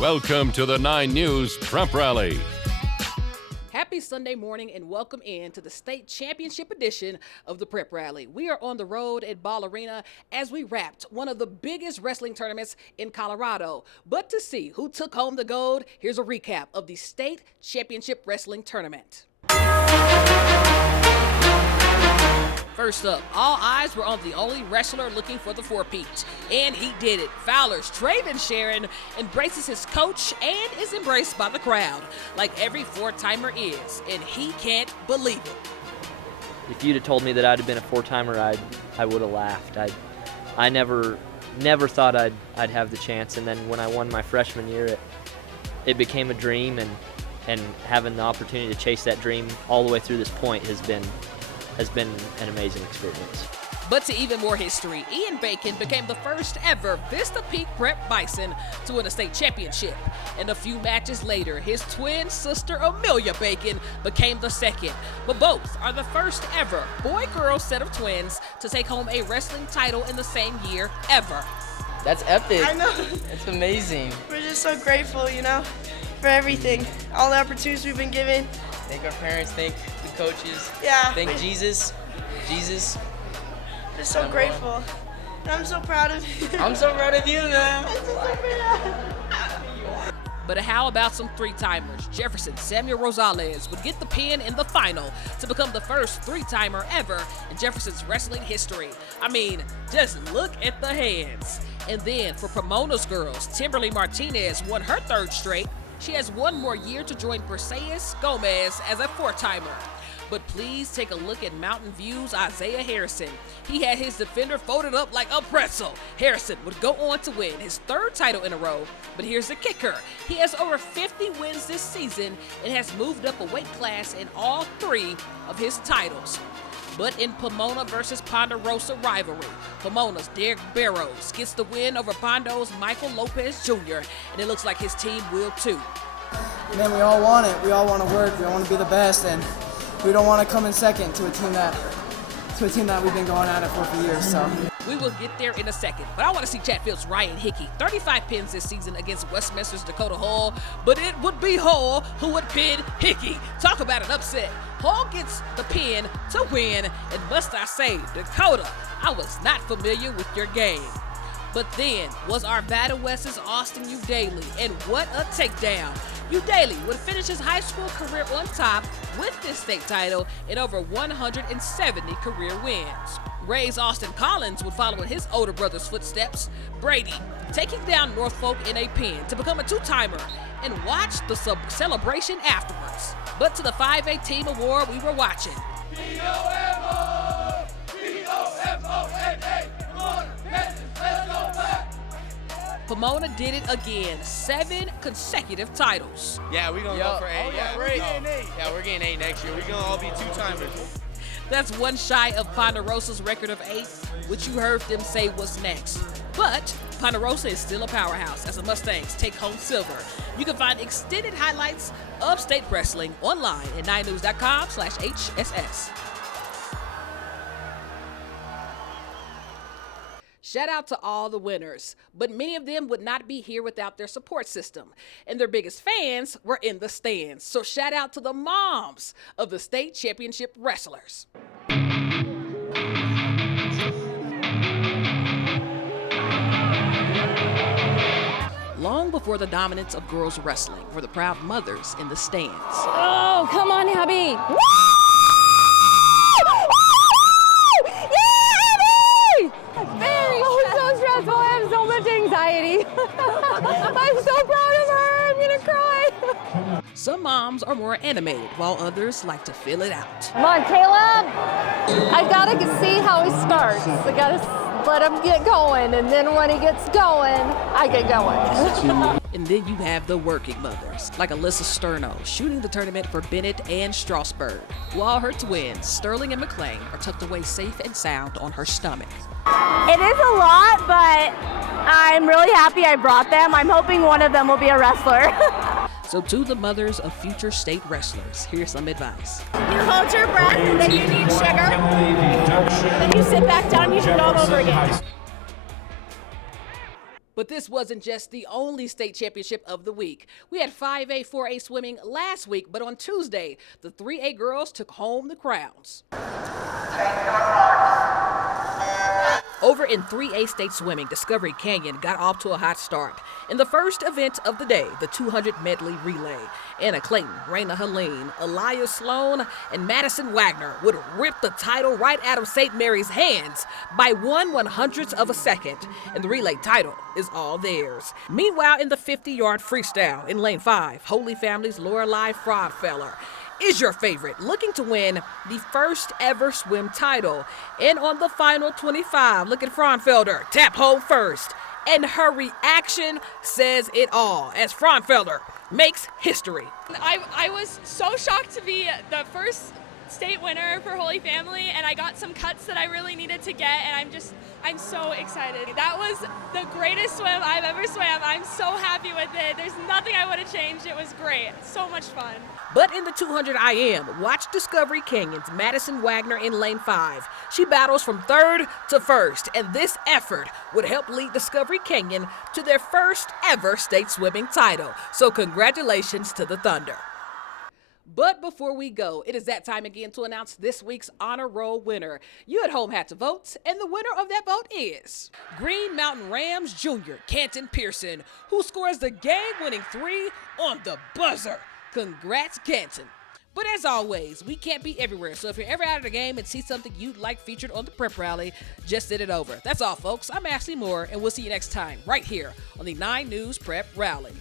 Welcome to the 9 News Prep Rally. Happy Sunday morning and welcome in to the state championship edition of the Prep Rally. We are on the road at Ball Arena as we wrapped one of the biggest wrestling tournaments in Colorado. But to see who took home the gold, here's a recap of the state championship wrestling tournament. First up, all eyes were on the only wrestler looking for the four-peat, and he did it. Fowler's Traven Sharon embraces his coach and is embraced by the crowd, like every four-timer is, and he can't believe it. If you'd have told me that I'd have been a four-timer, I would have laughed. I never thought I'd have the chance, and then when I won my freshman year, it became a dream, and having the opportunity to chase that dream all the way through this point has been an amazing experience. But to even more history, Ian Bacon became the first ever Vista Peak Prep Bison to win a state championship. And a few matches later, his twin sister Amelia Bacon became the second. But both are the first ever boy-girl set of twins to take home a wrestling title in the same year ever. That's epic. I know. It's amazing. We're just so grateful, for everything. All the opportunities we've been given. Thank our parents, thank the coaches. Yeah. Thank Jesus. Just so grateful. And I'm so proud of you. I'm so proud of you, man. But how about some three-timers? Jefferson Samuel Rosales would get the pin in the final to become the first three-timer ever in Jefferson's wrestling history. I mean, just look at the hands. And then for Pomona's girls, Timberly Martinez won her third straight. She has one more year to join Perseus Gomez as a four-timer. But please take a look at Mountain View's Isaiah Harrison. He had his defender folded up like a pretzel. Harrison would go on to win his third title in a row. But here's the kicker. He has over 50 wins this season and has moved up a weight class in all three of his titles. But in Pomona versus Ponderosa rivalry, Pomona's Derek Barrows gets the win over Pondo's Michael Lopez Jr., and it looks like his team will too. Man, we all want it. We all want to work. We all want to be the best, and we don't want to come in second to a team that we've been going at it for years. So we will get there in a second, but I want to see Chatfield's Ryan Hickey. 35 pins this season against Westminster's Dakota Hall, but it would be Hall who would pin Hickey. Talk about an upset. Hall gets the pin to win, and must I say, Dakota, I was not familiar with your game. But then was Arvada West's Austin Udaly, and what a takedown. Udaly would finish his high school career on top with this state title and over 170 career wins. Ray's Austin Collins would follow in his older brother's footsteps, Brady taking down Norfolk in a pin to become a two-timer, and watch the celebration afterwards. But to the 5A Team Award we were watching. P-O-M-O! P-O-M-O-N-A! Come on, let's go back! Pomona did it again, 7 consecutive titles. Yeah, we're going to go for 8. Yeah, We're getting 8 next year. We're going to all be two-timers. That's one shy of Ponderosa's record of 8, which you heard them say was next. But Ponderosa is still a powerhouse as the Mustangs take home silver. You can find extended highlights of state wrestling online at 9news.com/HSS. Shout out to all the winners, but many of them would not be here without their support system, and their biggest fans were in the stands. So shout out to the moms of the state championship wrestlers. Long before the dominance of girls wrestling were the proud mothers in the stands. Oh, come on, Abby. Woo! I have so much anxiety. I'm so proud of her. I'm gonna cry. Some moms are more animated, while others like to fill it out. Come on, Caleb. I gotta see how he starts. I gotta let him get going, and then when he gets going, I get going. And then you have the working mothers, like Alyssa Sterno, shooting the tournament for Bennett and Strasburg, while her twins, Sterling and McLean, are tucked away safe and sound on her stomach. It is a lot, but I'm really happy I brought them. I'm hoping one of them will be a wrestler. So to the mothers of future state wrestlers, here's some advice. You hold your breath, then you need sugar, and then you sit back down and you do it all over again. But this wasn't just the only state championship of the week. We had 5A, 4A swimming last week, but on Tuesday, the 3A girls took home the crowns. Over in 3A state swimming, Discovery Canyon got off to a hot start. In the first event of the day, the 200 medley relay, Anna Clayton, Raina Helene, Elias Sloan, and Madison Wagner would rip the title right out of St. Mary's hands by 1/100th of a second, and the relay title is all theirs. Meanwhile, in the 50-yard freestyle in lane 5, Holy Family's Lorelei Fraudfeller is your favorite, looking to win the first ever swim title. And on the final 25, look at Fraunfelder tap home first. And her reaction says it all as Fraunfelder makes history. I was so shocked to be the first state winner for Holy Family, and I got some cuts that I really needed to get, and I'm so excited. That was the greatest swim I've ever swam. I'm so happy with it. There's nothing I would have changed. It was great. So much fun. But in the 200 IM, watch Discovery Canyon's Madison Wagner in lane 5. She battles from third to first, and this effort would help lead Discovery Canyon to their first ever state swimming title. So congratulations to the Thunder. But before we go, it is that time again to announce this week's Honor Roll winner. You at home had to vote, and the winner of that vote is Green Mountain Rams Jr. Canton Pearson, who scores the game-winning 3 on the buzzer. Congrats, Canton. But as always, we can't be everywhere, so if you're ever out of the game and see something you'd like featured on the Prep Rally, just send it over. That's all, folks. I'm Ashley Moore, and we'll see you next time right here on the 9 News Prep Rally.